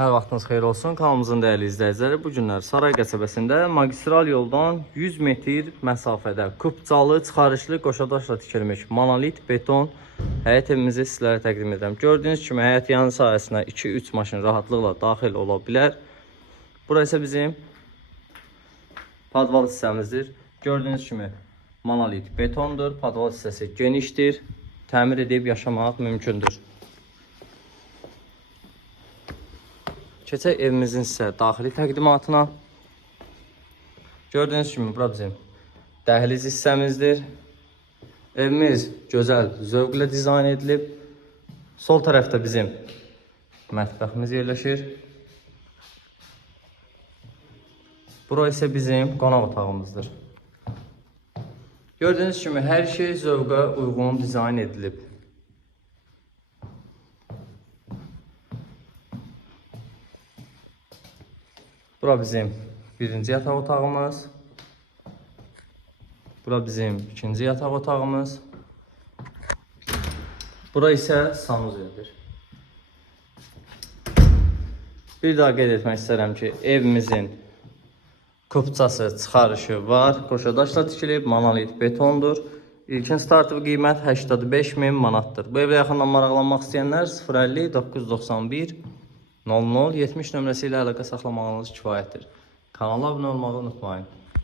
Hər vaxtınız xeyir olsun. Kanalımızın dəyərli izləyiciləri, bu günlər Saray qəsəbəsində magistral yoldan 100 metr məsafədə kupcalı, çıxarışlı, qoşadaşla tikilmiş monolit beton həyət evimizi sizlərə təqdim edirəm. Gördüyünüz kimi həyət yanı sahəsinə 2-3 maşın rahatlıqla daxil ola bilər. Burası isə bizim padval hissəmizdir. Gördüyünüz kimi monolit betondur. Padval hissəsi genişdir. Təmir edib yaşamaq mümkündür. Keçək evimizin isə daxili təqdimatına. Gördüyünüz kimi bura bizim dəhliz hissəmizdir. Evimiz gözəl, zövqlə dizayn edilib. Sol tərəfdə bizim mətbəximiz yerləşir. Bura isə bizim qonaq otağımızdır. Gördüyünüz kimi hər şey zövqə uyğun dizayn edilib. Bura bizim birinci yataq otağımız. Bura bizim ikinci yataq otağımız. Bura isə sanuzeldir. Bir daha qeyd etmək istərəm ki, evimizin kupçası, çıxarışı var. Qoşadaşla tikilib, monolit betondur. İlkin startı qiymət 85.000 manatdır. Bu evlə yaxından maraqlanmaq istəyənlər 050 991 00 70 nömrəsi ilə əlaqə saxlamağınız kifayətdir. Kanala abunə olmağı unutmayın.